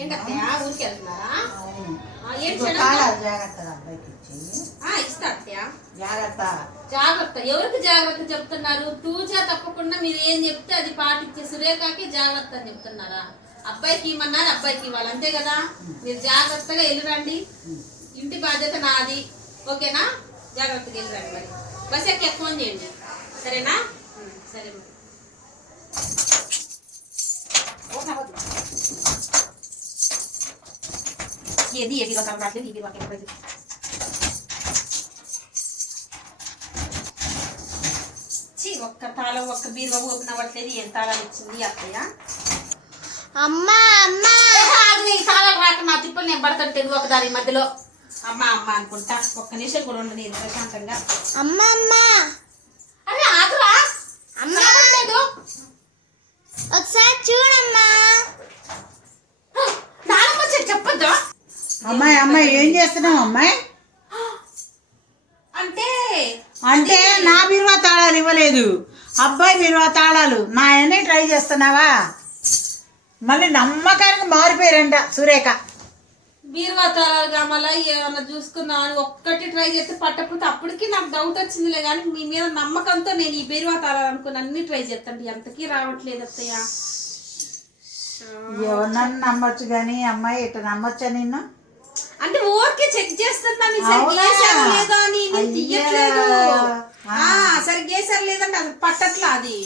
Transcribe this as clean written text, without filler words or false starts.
ఏంటత్తయ్య ఊరికి వెళ్తున్నారా? ఇస్తా అత్తయ్య. జాగ్రత్త ఎవరికి జాగ్రత్త చెప్తున్నారు? తూచా తప్పకుండా మీరు ఏం చెప్తే అది పాటించే సురేఖకి జాగ్రత్త అని చెప్తున్నారా? అబ్బాయికి ఇమ్మన్నారు, అబ్బాయికి ఇవ్వాలి, అంతే కదా. మీరు జాగ్రత్తగా వెళ్ళిరండి, ఇంటి బాధ్యత నాది, ఓకేనా? జాగ్రత్తగా వెళ్ళిరండి. మరి బస్ ఎక్కి ఫోన్ చేయండి, సరేనా? సరే మరి. ఏది ఏ బీరువా కనపడలేదు, ఈ బీరువా కనపడలేదు. ఒక్క తాళం ఒక్క బీరువా ఓపెన్ అవ్వట్లేదు. ఏం తాళాలు ఇచ్చింది అత్తయ్య? అమ్మా అమ్మా తాళాలు రాక నా తిప్పలు నేను పడతాను తెలుగు ఒక దాని మధ్యలో. అమ్మ అమ్మ అనుకుంటా, ఒక్క నిమిషం కూడా ఉండ నేను ప్రశాంతంగా. అమ్మ అమ్మా అరే ఆగురా, అమ్మ లేదు, ఒకసారి చూడమ్మా. నానమ్మ చెప్పొద్దా? అమ్మాయి అమ్మాయి ఏం చేస్తున్నావు అమ్మాయి? అంటే అంటే నా బీరువా తాళాలు ఇవ్వలేదు, అబ్బాయి బీరువా తాళాలు నా అన్నీ ట్రై చేస్తున్నావా? మళ్ళీ నమ్మకానికి మారిపోయారంట సురేఖ. బీరువా తాళాలు కావాలా ఏమన్నా చూసుకున్నా అని ఒక్కటి ట్రై చేస్తే పట్టకపోతే అప్పటికి నాకు డౌట్ వచ్చిందిలే, కానీ మీ మీద నమ్మకంతో నేను ఈ బీరువా తాళాలు అనుకుని అన్ని ట్రై చేస్తాను, ఎంతకీ రావట్లేదు అత్తయ్య. ఎవరినన్నా నమ్మొచ్చు కానీ అమ్మాయి ఇట్లా నమ్మొచ్చా నిన్ను? అంటే ఓకే చెక్ చేస్తున్నాను సరిగ్గా లేదో అని, నేను తీయట్లేదు. సరిగ్గా లేదంటే అది పట్టట్లా అది.